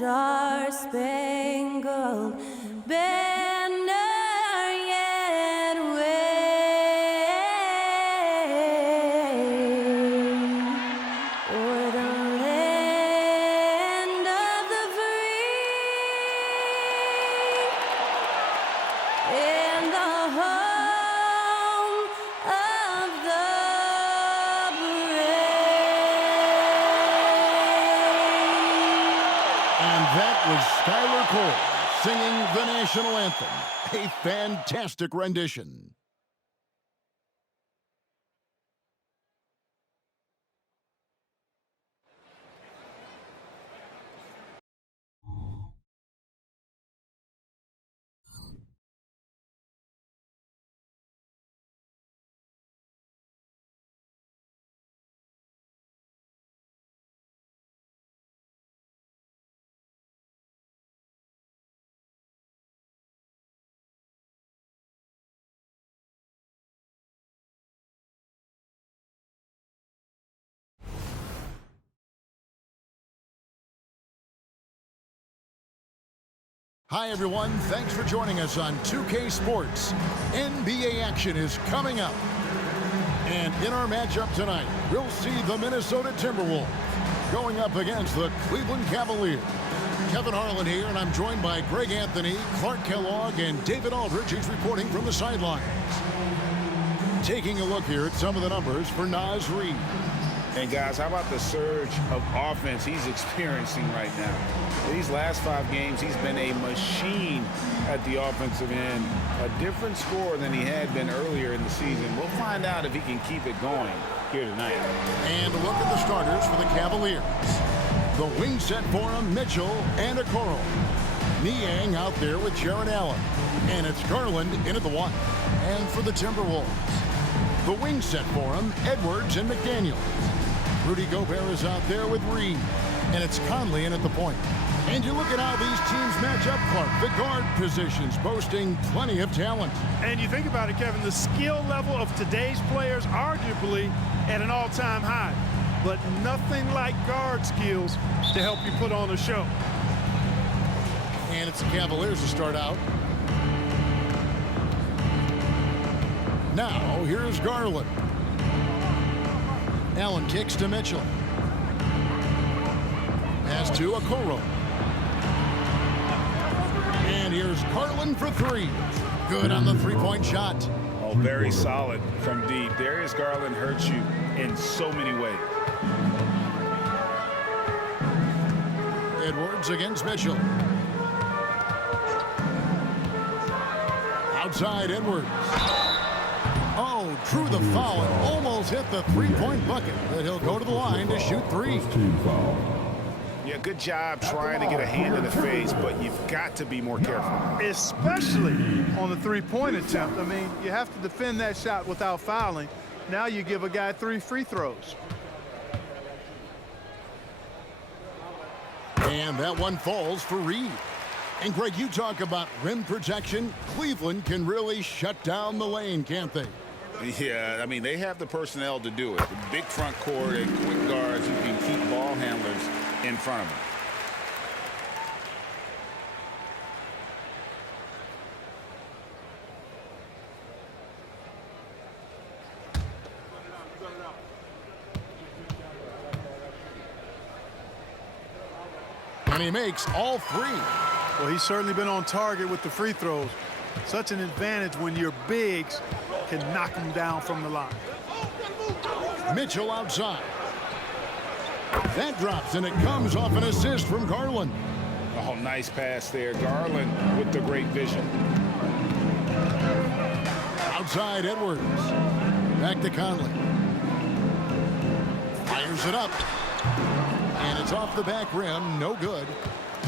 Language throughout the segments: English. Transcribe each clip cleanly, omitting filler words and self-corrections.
star-spangled banner yet wave o'er the land of the free and the home of the That was Skylar Cole singing the national anthem. A fantastic rendition. Hi, everyone. Thanks for joining us on 2K Sports. NBA action is coming up. And in our matchup tonight, we'll see the Minnesota Timberwolves going up against the Cleveland Cavaliers. Kevin Harlan here, and I'm joined by Greg Anthony, Clark Kellogg, and David Aldridge, who's reporting from the sidelines. Taking a look here at some of the numbers for Naz Reid. And guys, how about the surge of offense he's experiencing right now? These last 5 games, he's been a machine at the offensive end. A different score than he had been earlier in the season. We'll find out if he can keep it going here tonight. And a look at the starters for the Cavaliers. The wing set for him, Mitchell and Okoro. Niang out there with Jaron Allen. And it's Garland in at the 1. And for the Timberwolves, the wing set for him, Edwards and McDaniels. Rudy Gobert is out there with Reed. And it's Conley in at the point. And you look at how these teams match up, Clark. The guard positions boasting plenty of talent. And you think about it, Kevin, the skill level of today's players arguably at an all-time high. But nothing like guard skills to help you put on a show. And it's the Cavaliers to start out. Now, here's Garland. Allen kicks to Mitchell. Pass to Okoro. And here's Garland for 3. Good on the three-point shot. Oh, very solid from deep. Darius Garland hurts you in so many ways. Edwards against Mitchell. Outside Edwards. Oh, drew the foul and almost hit the three-point bucket. But he'll go to the line to shoot 3. Yeah, good job trying to get a hand in the face, but you've got to be more careful. Especially on the three-point attempt. I mean, you have to defend that shot without fouling. Now you give a guy 3 free throws. And that one falls for Reed. And, Greg, you talk about rim protection. Cleveland can really shut down the lane, can't they? Yeah, I mean, they have the personnel to do it. The big front court and quick guards who can keep ball handlers in front of them. And he makes all 3. Well, he's certainly been on target with the free throws. Such an advantage when your bigs can knock them down from the line. Mitchell outside. That drops, and it comes off an assist from Garland. Oh, nice pass there. Garland with the great vision. Outside Edwards. Back to Conley. Fires it up. And it's off the back rim. No good.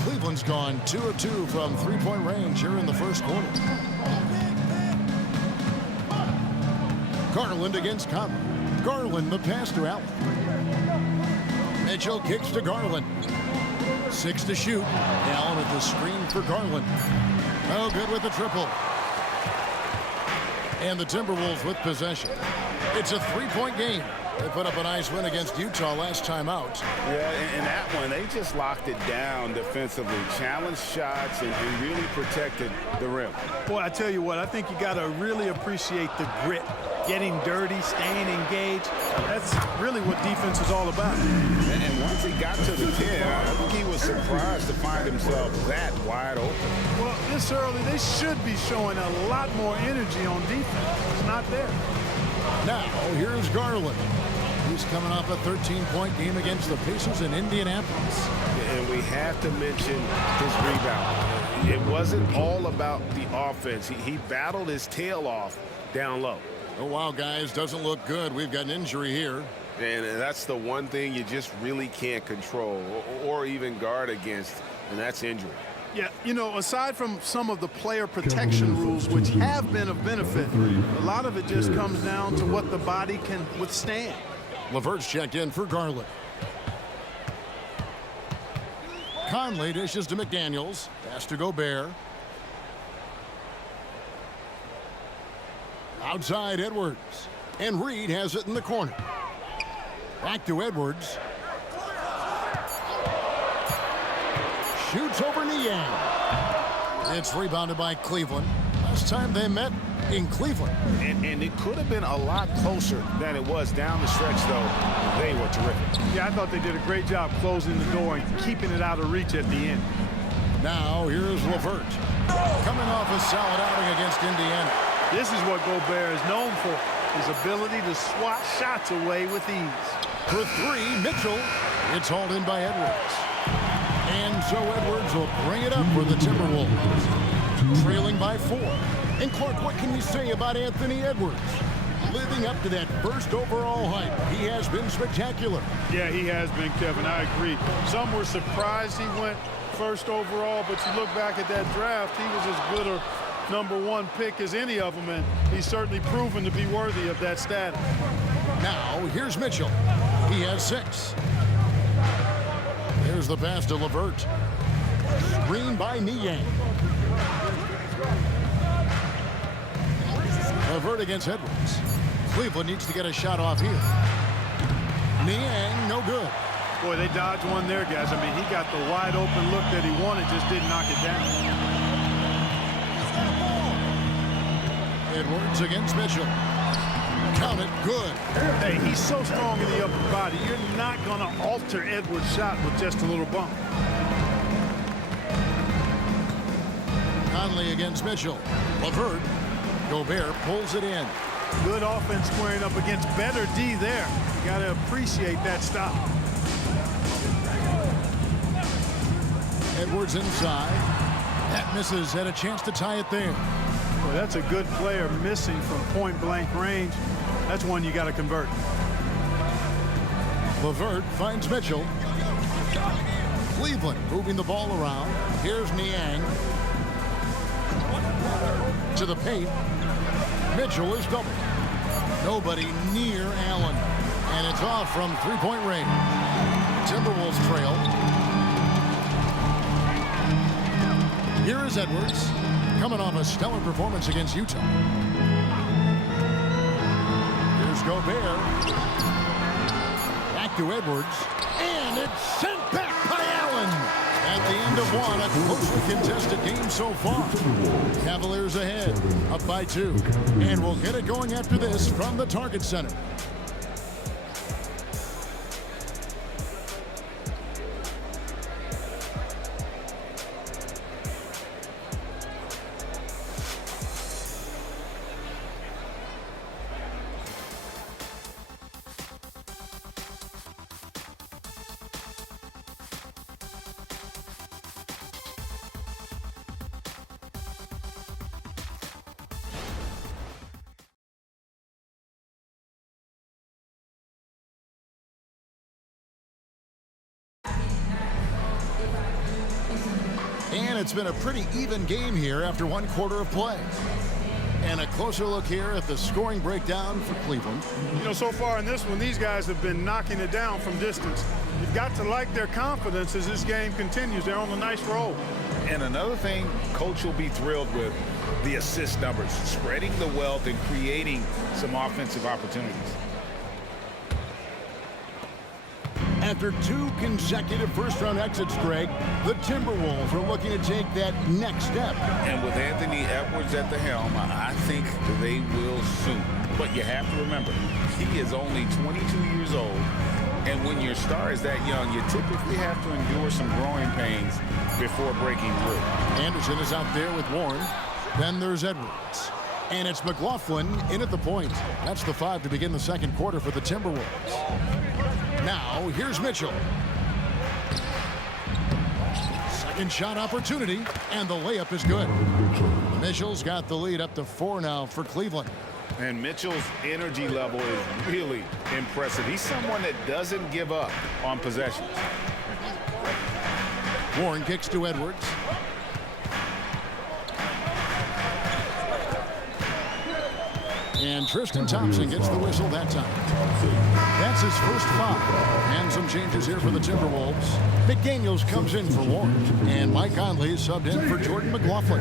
Cleveland's gone 2 of 2 from three-point range here in the first quarter. Garland against Conley. Garland the pass to Allen. Mitchell kicks to Garland. 6 to shoot. Allen with the screen for Garland. Oh, good with the triple. And the Timberwolves with possession. It's a three-point game. They put up a nice win against Utah last time out. Yeah, in that one, they just locked it down defensively, challenged shots, and really protected the rim. Boy, I tell you what, I think you got to really appreciate the grit, getting dirty, staying engaged. That's really what defense is all about. And once he got to the 10, I think he was surprised to find himself that wide open. Well, this early, they should be showing a lot more energy on defense. It's not there. Now, here's Garland. He's coming off a 13-point game against the Pacers in Indianapolis. And we have to mention his rebound. It wasn't all about the offense. He battled his tail off down low. Oh, wow, guys, doesn't look good. We've got an injury here. And that's the one thing you just really can't control or even guard against, and that's injury. Yeah, you know, aside from some of the player protection rules, which have been of benefit, a lot of it just comes down to what the body can withstand. LeVert's checked in for Garland. Conley dishes to McDaniels. Pass to Gobert. Outside Edwards. And Reed has it in the corner. Back to Edwards. Shoots over Niang. It's rebounded by Cleveland. Last time they met in Cleveland. And it could have been a lot closer than it was down the stretch, though. They were terrific. Yeah, I thought they did a great job closing the door and keeping it out of reach at the end. Now here's LeVert. Coming off a solid outing against Indiana. This is what Gobert is known for, his ability to swat shots away with ease. For three, Mitchell. It's hauled in by Edwards. And so Edwards will bring it up for the Timberwolves. Trailing by 4. And Clark, what can you say about Anthony Edwards? Living up to that first overall hype, he has been spectacular. Yeah, he has been, Kevin. I agree. Some were surprised he went first overall, but you look back at that draft, he was as good a #1 pick as any of them, and he's certainly proven to be worthy of that status. Now, here's Mitchell. He has 6. Here's the pass to LeVert. Screen by Niang. LeVert against Edwards. Cleveland needs to get a shot off here. Niang, no good. Boy, they dodged one there, guys. I mean, he got the wide open look that he wanted, just didn't knock it down. Edwards against Mitchell. Count it, good. Hey, he's so strong in the upper body. You're not going to alter Edwards' shot with just a little bump. Conley against Mitchell. LeVert. Gobert pulls it in. Good offense squaring up against better D there. You got to appreciate that stop. Edwards inside. That misses. Had a chance to tie it there. Well, that's a good player missing from point-blank range. That's one you got to convert. LeVert finds Mitchell. Cleveland moving the ball around. Here's Niang. To the paint. Mitchell is doubled. Nobody near Allen. And it's off from three-point range. Timberwolves trail. Here is Edwards. Coming off a stellar performance against Utah. Here's Gobert. Back to Edwards. And it's sent back by Allen. At the end of one, a closely contested game so far. Cavaliers ahead, up by 2. And we'll get it going after this from the Target Center. And it's been a pretty even game here after 1 quarter of play. And a closer look here at the scoring breakdown for Cleveland. You know, so far in this one, these guys have been knocking it down from distance. You've got to like their confidence as this game continues. They're on a nice roll. And another thing Coach will be thrilled with, the assist numbers, spreading the wealth and creating some offensive opportunities. After 2 consecutive first-round exits, Greg, the Timberwolves are looking to take that next step. And with Anthony Edwards at the helm, I think they will soon. But you have to remember, he is only 22 years old. And when your star is that young, you typically have to endure some growing pains before breaking through. Anderson is out there with Warren. Then there's Edwards. And it's McLaughlin in at the point. That's the 5 to begin the second quarter for the Timberwolves. Now, here's Mitchell. Second shot opportunity, and the layup is good. Mitchell's got the lead up to 4 now for Cleveland. And Mitchell's energy level is really impressive. He's someone that doesn't give up on possessions. Warren kicks to Edwards. And Tristan Thompson gets the whistle that time. That's his first foul. And some changes here for the Timberwolves. McDaniels comes in for Warren. And Mike Conley subbed in for Jordan McLaughlin.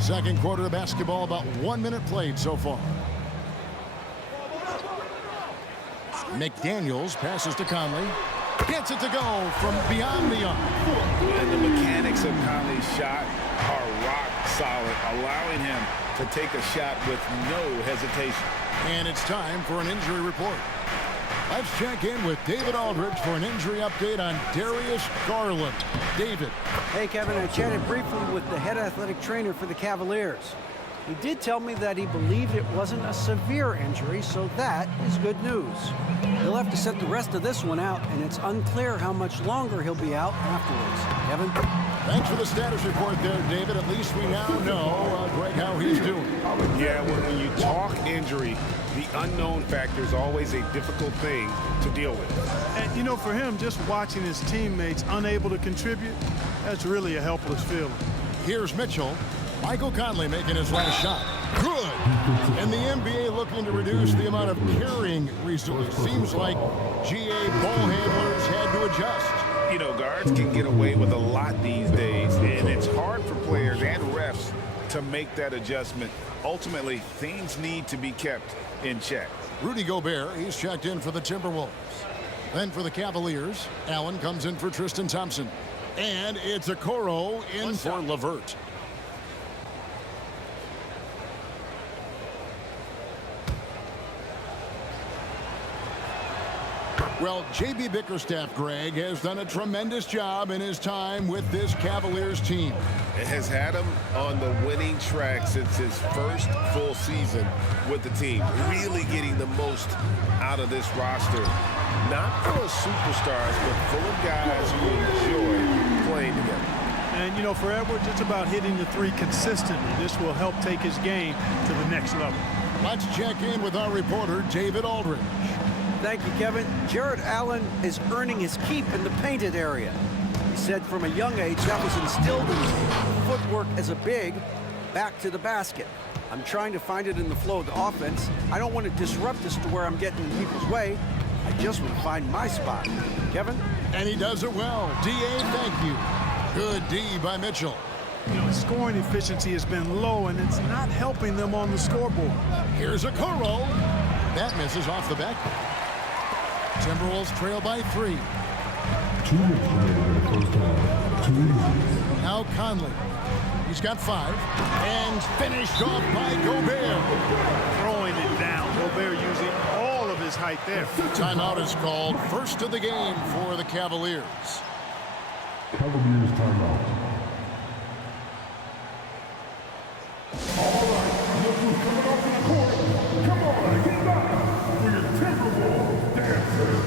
Second quarter of basketball, about 1 minute played so far. McDaniels passes to Conley. Gets it to go from beyond the arc. And the mechanics of Conley's shot are rock solid, allowing him to take a shot with no hesitation. And it's time for an injury report. Let's check in with David Aldridge for an injury update on Darius Garland. David. Hey, Kevin, I chatted briefly with the head athletic trainer for the Cavaliers. He did tell me that he believed it wasn't a severe injury, so that is good news. He'll have to set the rest of this one out, and it's unclear how much longer he'll be out afterwards. Kevin? Thanks for the status report there, David. At least we now know, Greg, how he's doing. Yeah, when you talk injury, the unknown factor is always a difficult thing to deal with. And, you know, for him, just watching his teammates unable to contribute, that's really a helpless feeling. Here's Mitchell. Michael Conley making his last shot. Good. And the NBA looking to reduce the amount of carrying resources. Seems like GA ball handlers had to adjust. You know, guards can get away with a lot these days, and it's hard for players and refs to make that adjustment. Ultimately, things need to be kept in check. Rudy Gobert, he's checked in for the Timberwolves. Then for the Cavaliers, Allen comes in for Tristan Thompson. And it's Okoro in for LeVert. Well, J.B. Bickerstaff, Greg, has done a tremendous job in his time with this Cavaliers team. It has had him on the winning track since his first full season with the team, really getting the most out of this roster. Not full of superstars, but full of guys who enjoy playing together. And, you know, for Edwards, it's about hitting the three consistently. This will help take his game to the next level. Let's check in with our reporter, David Aldridge. Thank you, Kevin. Jared Allen is earning his keep in the painted area. He said from a young age that was instilled in his footwork as a big, back to the basket. I'm trying to find it in the flow of the offense. I don't want to disrupt this to where I'm getting in people's way. I just want to find my spot. Kevin? And he does it well. D.A., thank you. Good D by Mitchell. You know, his scoring efficiency has been low, and it's not helping them on the scoreboard. Here's Okoro. That misses off the backboard. Timberwolves trail by 3. 2 minutes remaining in the first half. 2 minutes. Now Conley. He's got 5. And finished off by Gobert. Throwing it down. Gobert using all of his height there. Timeout is called. First of the game for the Cavaliers. Cavaliers timeout. All right, look who's coming off the court. Come on, get back. For your Timberwolves dancers.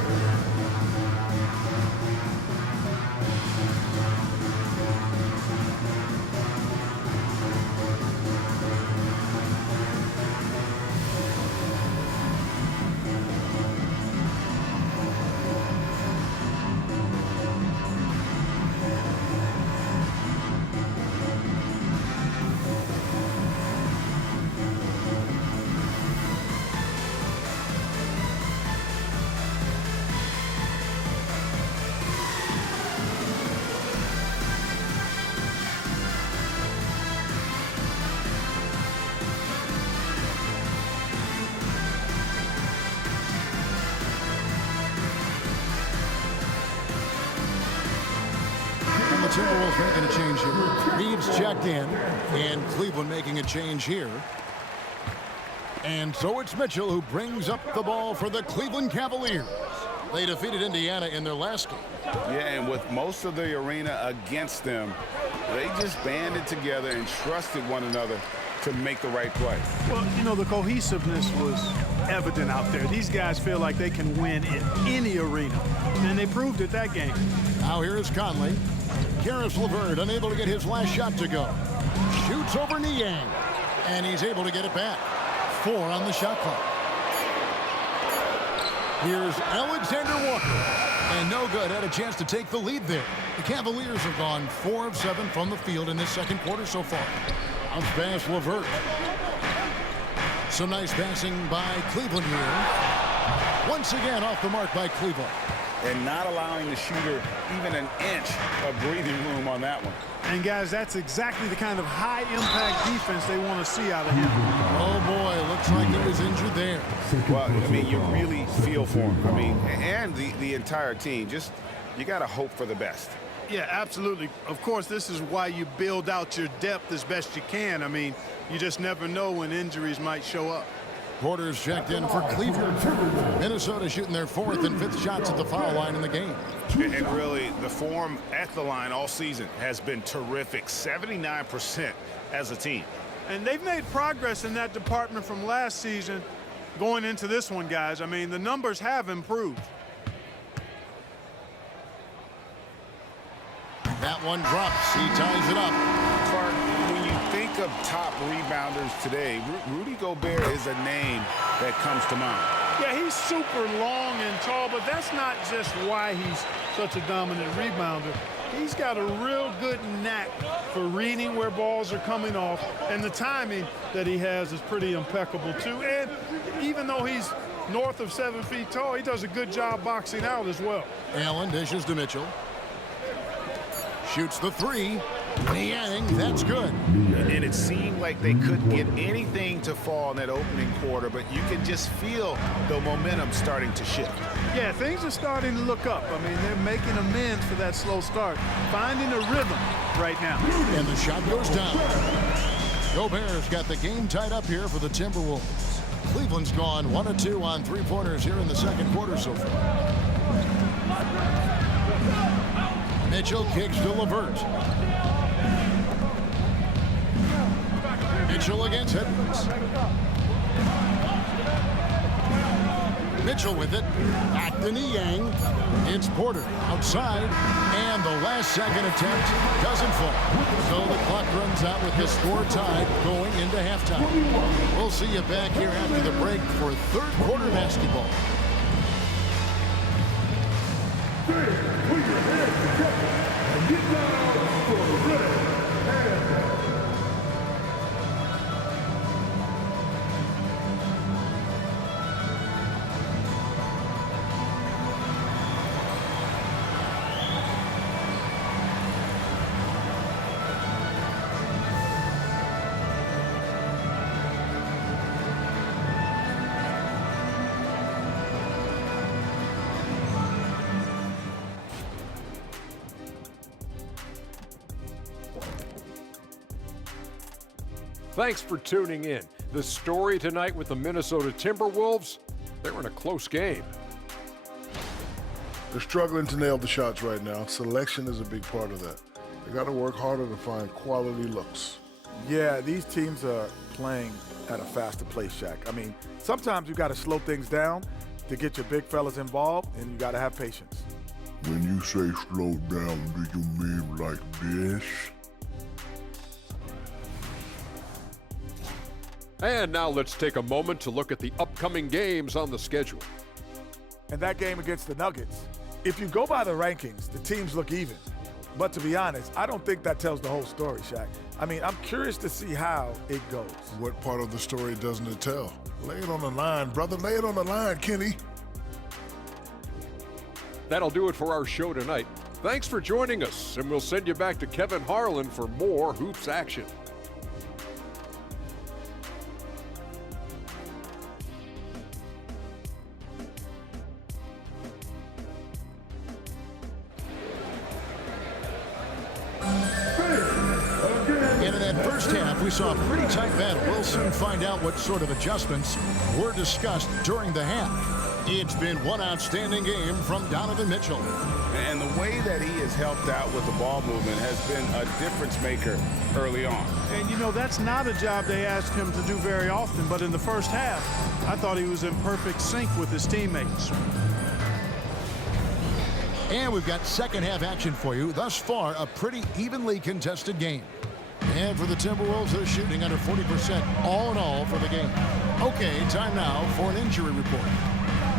Timberwolves making a change here. Reeves checked in, and Cleveland making a change here. And so it's Mitchell who brings up the ball for the Cleveland Cavaliers. They defeated Indiana in their last game. Yeah, and with most of the arena against them, they just banded together and trusted one another to make the right play. Well, you know, the cohesiveness was evident out there. These guys feel like they can win in any arena, and they proved it that game. Now here is Conley. Karis LeVert unable to get his last shot to go. Shoots over Niang, and he's able to get it back. 4 on the shot clock. Here's Alexander Walker, and no good. Had a chance to take the lead there. The Cavaliers have gone 4 of 7 from the field in this second quarter so far. Bounce pass LeVert. Some nice passing by Cleveland here. Once again off the mark by Cleveland. And not allowing the shooter even an inch of breathing room on that one. And, guys, that's exactly the kind of high-impact defense they want to see out of him. Oh, boy, looks like he was injured there. Well, I mean, you really feel for him. I mean, and the entire team. Just, you got to hope for the best. Yeah, absolutely. Of course, this is why you build out your depth as best you can. I mean, you just never know when injuries might show up. Porter's checked in for Cleveland. Minnesota shooting their 4th and 5th shots at the foul line in the game. And really, the form at the line all season has been terrific. 79% as a team. And they've made progress in that department from last season going into this one, guys. I mean, the numbers have improved. That one drops. He ties it up. Clark, when you think of top rebounders today, Rudy Gobert is a name that comes to mind. Yeah, he's super long and tall, but that's not just why he's such a dominant rebounder. He's got a real good knack for reading where balls are coming off, and the timing that he has is pretty impeccable, too. And even though he's north of 7 feet tall, he does a good job boxing out as well. Allen dishes to Mitchell. Shoots the 3. Niang, that's good. And it seemed like they couldn't get anything to fall in that opening quarter, but you can just feel the momentum starting to shift. Yeah, things are starting to look up. I mean, they're making amends for that slow start, finding a rhythm right now. And the shot goes down. Gobert's got the game tied up here for the Timberwolves. Cleveland's gone 1 of 2 on 3-pointers here in the second quarter so far. Mitchell kicks to LeVert. Mitchell against Edwards. Mitchell with it. Back to Niang. It's Porter outside. And the last second attempt doesn't fall. So the clock runs out with the score tied going into halftime. We'll see you back here after the break for third quarter basketball. Put your hands together and get down for the red and Thanks for tuning in. The story tonight with the Minnesota Timberwolves, they're in a close game. They're struggling to nail the shots right now. Selection is a big part of that. They got to work harder to find quality looks. Yeah, these teams are playing at a faster pace, Shaq. I mean, sometimes you got to slow things down to get your big fellas involved, and you got to have patience. when you say slow down, do you mean like this? And now let's take a moment to look at the upcoming games on the schedule. And that game against the Nuggets, if you go by the rankings, the teams look even. But to be honest, I don't think that tells the whole story, Shaq. I mean, I'm curious to see how it goes. What part of the story doesn't it tell? Lay it on the line, brother. Lay it on the line, Kenny. That'll do it for our show tonight. Thanks for joining us, and we'll send you back to Kevin Harlan for more Hoops action. half, we saw a pretty tight battle. We'll soon find out what sort of adjustments were discussed during the half. It's been one outstanding game from Donovan Mitchell. And the way that he has helped out with the ball movement has been a difference maker early on. And, you know, that's not a job they ask him to do very often. But in the first half, I thought he was in perfect sync with his teammates. And we've got second half action for you. Thus far, a pretty evenly contested game. And for the Timberwolves, they're shooting under 40% all in all for the game. Okay, time now for an injury report.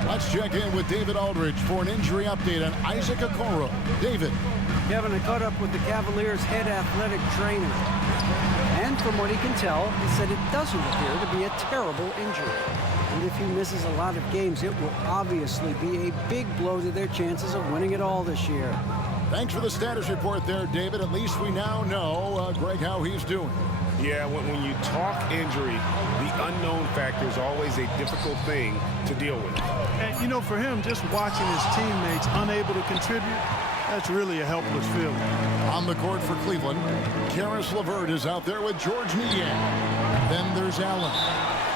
Let's check in with David Aldridge for an injury update on Isaac Okoro. David. Kevin, I caught up with the Cavaliers' head athletic trainer. And from what he can tell, he said it doesn't appear to be a terrible injury. And if he misses a lot of games, it will obviously be a big blow to their chances of winning it all this year. Thanks for the status report there, David. At least we now know, Greg, how he's doing. Yeah, when you talk injury, the unknown factor is always a difficult thing to deal with. And, you know, for him, just watching his teammates unable to contribute, that's really a helpless feeling. On the court for Cleveland, Karis LeVert is out there with George Niang. Then there's Allen.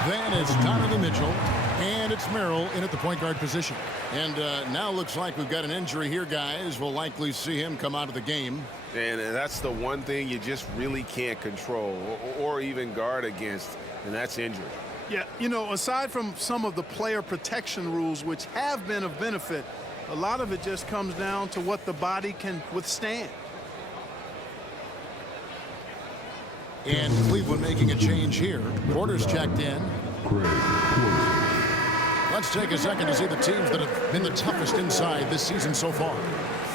Then it's Donovan Mitchell. And it's Merrill in at the point guard position. And now looks like we've got an injury here, guys. We'll likely see him come out of the game. And that's the one thing you just really can't control or even guard against, and that's injury. Yeah, you know, aside from some of the player protection rules, which have been of benefit, a lot of it just comes down to what the body can withstand. And Cleveland making a change here. Porter's checked in. Let's take a second to see the teams that have been the toughest inside this season so far.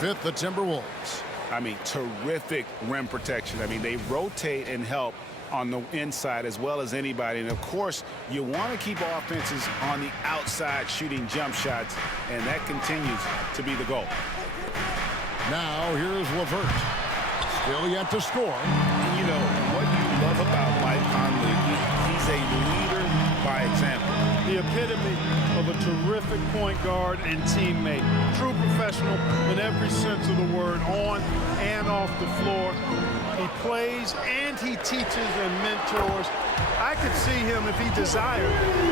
Fifth, the Timberwolves. I mean, terrific rim protection. I mean, they rotate and help on the inside as well as anybody. And, of course, you want to keep offenses on the outside shooting jump shots, and that continues to be the goal. Now, here's LeVert. Still yet to score. You know, what you love about Mike Conley, he's a leader by example. The epitome of a terrific point guard and teammate. True professional in every sense of the word, on and off the floor. He plays and he teaches and mentors. I could see him, if he desired,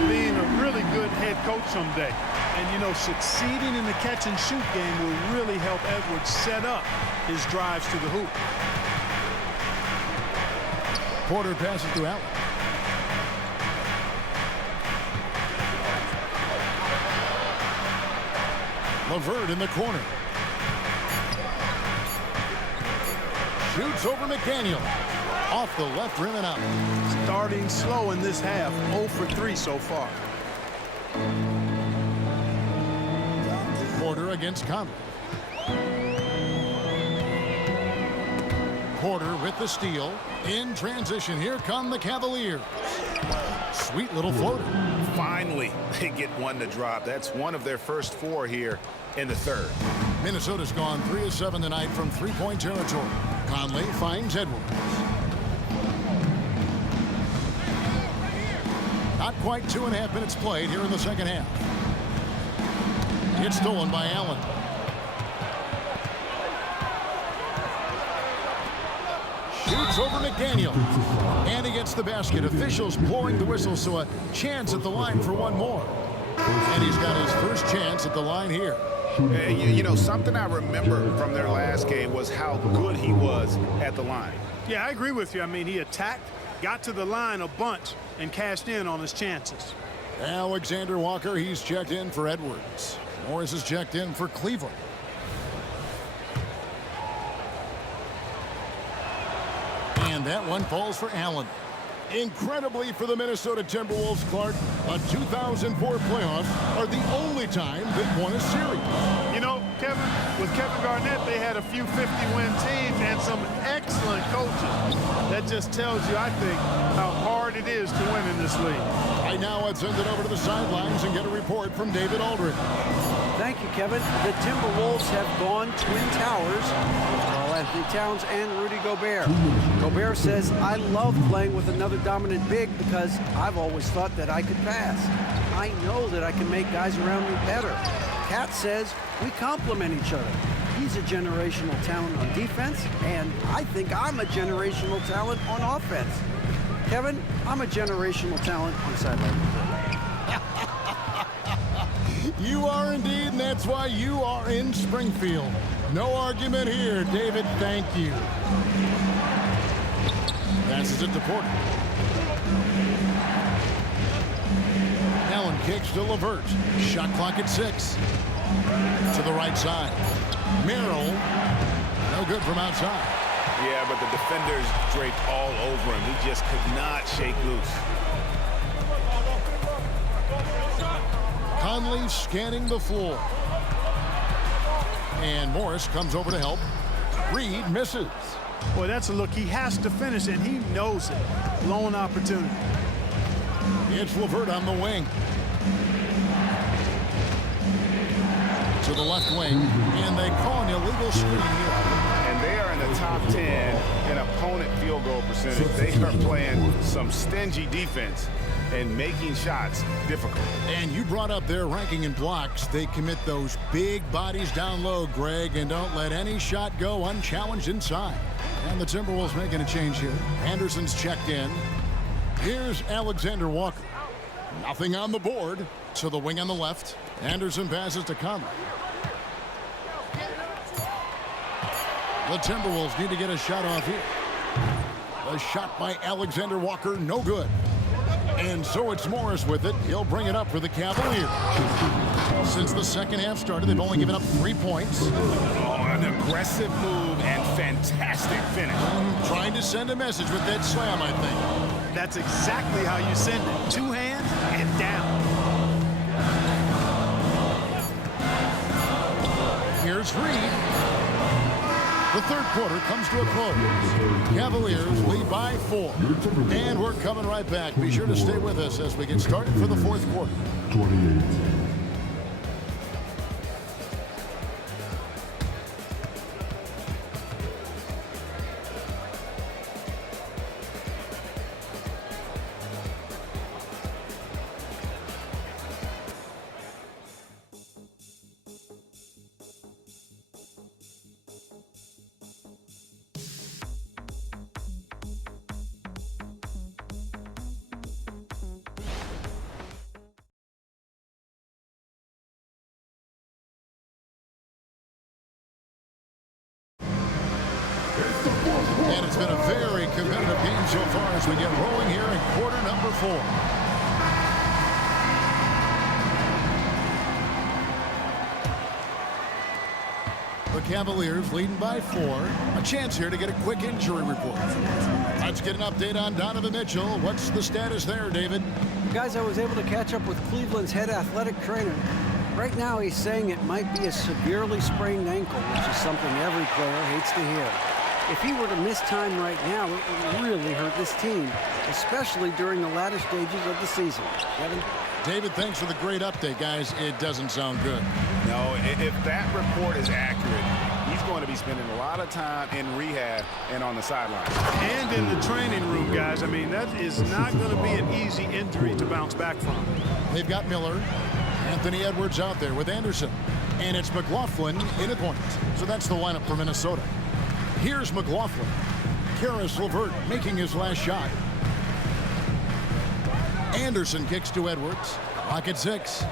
being a really good head coach someday. And, you know, succeeding in the catch-and-shoot game will really help Edwards set up his drives to the hoop. Porter passes to Allen. LeVert in the corner. Shoots over McDaniel. Off the left rim and out. Starting slow in this half, 0 for 3 so far. Porter against Conley. Porter with the steal. In transition, here come the Cavaliers. Sweet little floater. Finally, they get one to drop. That's one of their first 4 here in the third. Minnesota's gone 3 of 7 tonight from three-point territory. Conley finds Edwards. Not quite 2.5 minutes played here in the second half. It's stolen by Allen. Shoots over McDaniel. And he gets the basket. Officials blowing the whistle, so a chance at the line for one more. And he's got his first chance at the line here. You know, something I remember from their last game was how good he was at the line. Yeah, I agree with you. I mean, he attacked, got to the line a bunch, and cashed in on his chances. Alexander Walker, he's checked in for Edwards. Morris is checked in for Cleveland. And that one falls for Allen. Incredibly for the Minnesota Timberwolves, Clark, a 2004 playoffs are the only time they've won a series. You know, Kevin, with Kevin Garnett, they had a few 50-win teams and some excellent coaches. That just tells you, I think, how hard it is to win in this league. Right now, let's send it over to the sidelines and get a report from David Aldridge. Thank you, Kevin. The Timberwolves have gone Twin Towers with Karl-Anthony Towns and Rudy Gobert. Gobert says, I love playing with another dominant big because I've always thought that I could pass. I know that I can make guys around me better. Cat says, we complement each other. he's a generational talent on defense, and I think I'm a generational talent on offense. Kevin, I'm a generational talent on sideline. You are indeed, and that's why you are in Springfield. No argument here, David. Thank you. Passes it to Porter. Allen kicks to LeVert. Shot clock at 6. To the right side. Merrill. No good from outside. Yeah, but the defenders draped all over him. He just could not shake loose. Conley scanning the floor. And Morris comes over to help. Reed misses. Boy, that's a look. He has to finish, and he knows it. Lone opportunity. It's LeVert on the wing. To the left wing, and they call an illegal screen here. And they are in the top 10 in opponent field goal percentage. They are playing some stingy defense and making shots difficult. And you brought up their ranking in blocks. They commit those big bodies down low, Greg, and don't let any shot go unchallenged inside. And the Timberwolves making a change here. Anderson's checked in. Here's Alexander Walker. Nothing on the board. To the wing on the left. Anderson passes to Conley. The Timberwolves need to get a shot off here. A shot by Alexander Walker, no good. And so it's Morris with it. He'll bring it up for the Cavaliers. Since the second half started, they've only given up 3 points. Oh, an aggressive move and fantastic finish. Trying to send a message with that slam, I think. That's exactly how you send it. 2 hands and down. Here's Reed. The third quarter comes to a close. Cavaliers lead by 4. And we're coming right back. Be sure to stay with us as we get started for the fourth quarter. 28. And it's been a very competitive game so far as we get rolling here in quarter number 4. The Cavaliers leading by 4. A chance here to get a quick injury report. Let's get an update on Donovan Mitchell. What's the status there, David? Guys, I was able to catch up with Cleveland's head athletic trainer. Right now, he's saying it might be a severely sprained ankle, which is something every player hates to hear. If he were to miss time right now, it would really hurt this team, especially during the latter stages of the season. Kevin? David, thanks for the great update, guys. It doesn't sound good. No, if that report is accurate, he's going to be spending a lot of time in rehab and on the sideline. And in the training room, guys. I mean, that is not going to be an easy injury to bounce back from. They've got Miller, Anthony Edwards out there with Anderson, and it's McLaughlin in at point. So that's the lineup for Minnesota. Here's McLaughlin. Karis LeVert making his last shot. Anderson kicks to Edwards. Clock at 6.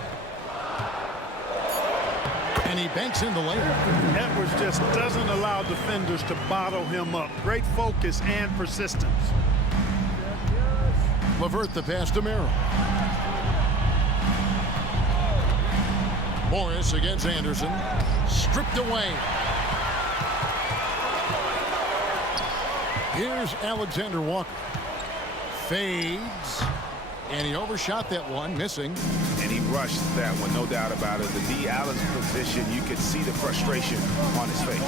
And he banks in the lane. Edwards just doesn't allow defenders to bottle him up. Great focus and persistence. LeVert the pass to Merrill. Morris against Anderson. Stripped away. Here's Alexander Walker. Fades. And he overshot that one, missing. And he rushed that one, no doubt about it. The D. Allen's position, you could see the frustration on his face.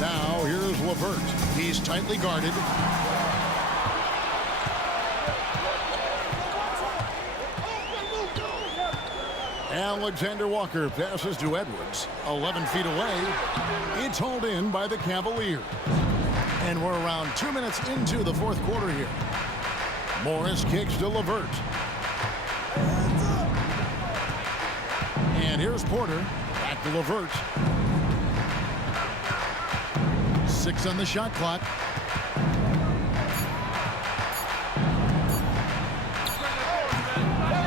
Now here's LeVert. He's tightly guarded. Alexander Walker passes to Edwards. 11 feet away. It's hauled in by the Cavaliers. And we're around 2 minutes into the fourth quarter here. Morris kicks to LeVert. And And here's Porter. Back to LeVert. 6 on the shot clock.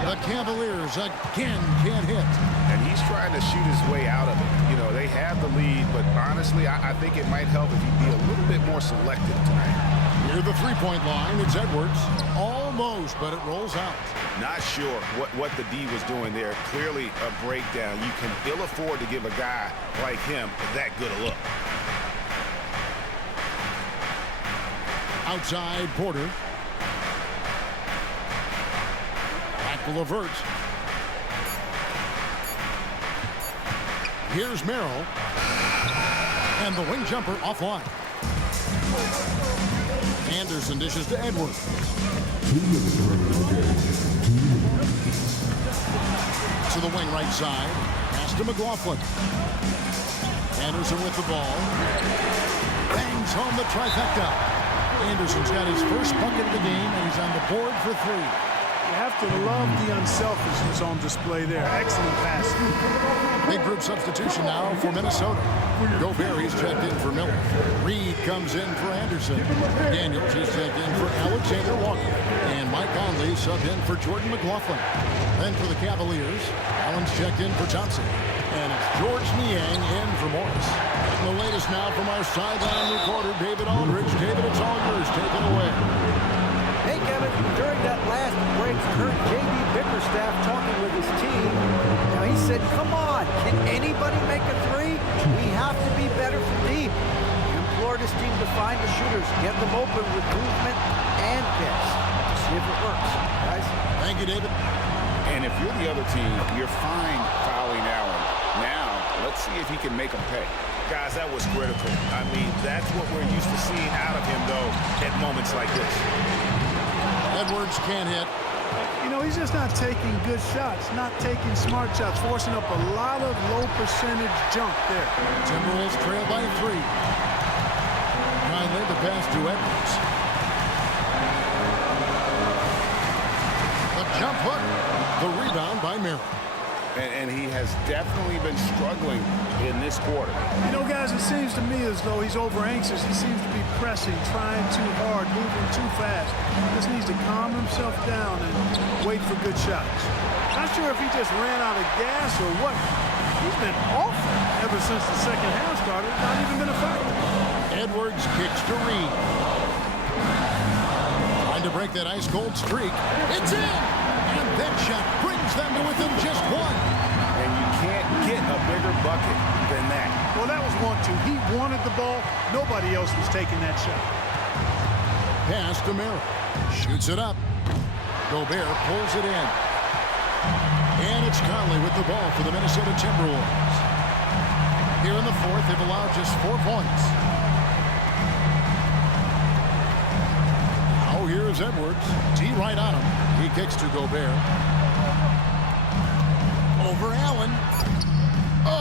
The Cavaliers again can't hit. And he's trying to shoot his way out of it. You know, they have the lead, but honestly, I think it might help if he'd be a little bit more selective tonight. Near the three-point line, it's Edwards. Almost, but it rolls out. Not sure what the D was doing there. Clearly a breakdown. You can ill afford to give a guy like him that good a look. Outside, Porter. Back to LeVert. Here's Merrill. And the wing jumper offline. Anderson dishes to Edwards. To the wing right side. Pass to McLaughlin. Anderson with the ball. Bangs home the trifecta. Anderson's got his first bucket of the game, and he's on the board for 3. You have to love the unselfishness on display there. Excellent pass. Big group substitution now for Minnesota. Gobert, he's checked in for Miller. Reed comes in for Anderson. Daniels is checked in for Alexander Walker. And Mike Conley subbed in for Jordan McLaughlin. Then for the Cavaliers, Allen's checked in for Thompson. And it's George Niang in for Morris. And the latest now from our sideline reporter, David Aldridge. David, it's all yours. Take it away. Hey, Kevin, during that last break, I heard J.D. Bickerstaff talking with his team. Now, he said, come on, can anybody make a 3? We have to be better from deep. He implored his team to find the shooters, get them open with movement and picks. See if it works, guys. Thank you, David. And if you're the other team, you're fine fouling Allen. Now, let's see if he can make them pay. Guys, that was critical. I mean, that's what we're used to seeing out of him, though, at moments like this. Edwards can't hit. You know, he's just not taking good shots, not taking smart shots, forcing up a lot of low percentage junk there. Timberwolves trail by 3. Conley the pass to Edwards. The jump hook. The rebound by Merrill. And he has definitely been struggling in this quarter. You know, guys, it seems to me as though he's over anxious. He seems to be pressing, trying too hard, moving too fast. He just needs to calm himself down and wait for good shots. Not sure if he just ran out of gas or what. He's been awful ever since the second half started. Not even been effective. Edwards kicks to Reed. Trying to break that ice-cold streak. It's in! And that shot brings them to within just 1. And you can't get a bigger bucket than that. Well, that was 1-2. He wanted the ball. Nobody else was taking that shot. Pass to Merrill. Shoots it up. Gobert pulls it in. And it's Conley with the ball for the Minnesota Timberwolves. Here in the fourth, they've allowed just 4 points. Now here's Edwards. T right on him. He kicks to Gobert. Over Allen. Oh,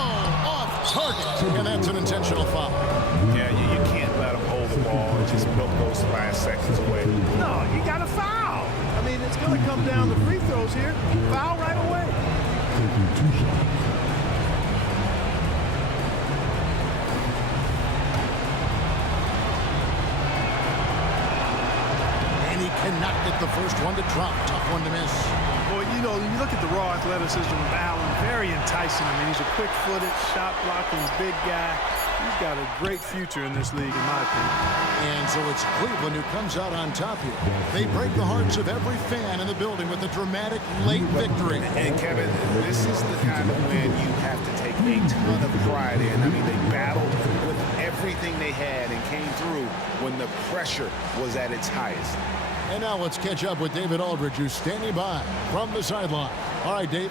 off target. And that's an intentional foul. Yeah, you can't let him hold the ball and just milk those last seconds away. No, you got to foul. I mean, it's going to come down to free throws here. Foul right away. And he cannot get the first one to drop. Tough one to miss. Boy, you know, you look at the raw athleticism of Allen, very enticing. I mean, he's a quick-footed, shot-blocking big guy. He's got a great future in this league, in my opinion. And so it's Cleveland who comes out on top here. They break the hearts of every fan in the building with a dramatic late victory. And Kevin, this is the kind of win you have to take a ton of pride in. I mean, they battled with everything they had and came through when the pressure was at its highest. And now let's catch up with David Aldridge, who's standing by from the sideline. All right, Dave.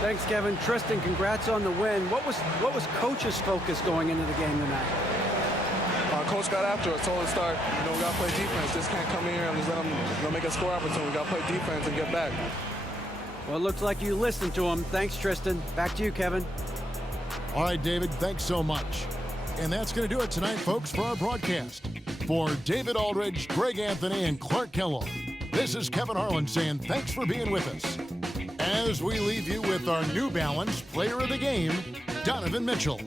Thanks, Kevin. Tristan, congrats on the win. What was Coach's focus going into the game tonight? Coach got after us, told us to start, we got to play defense. Just can't come in here and just let them make a score opportunity. We got to play defense and get back. Well, it looks like you listened to him. Thanks, Tristan. Back to you, Kevin. All right, David, thanks so much. And that's going to do it tonight, folks, for our broadcast. For David Aldridge, Greg Anthony, and Clark Kellogg, this is Kevin Harlan saying thanks for being with us. as we leave you with our New Balance Player of the Game, Donovan Mitchell.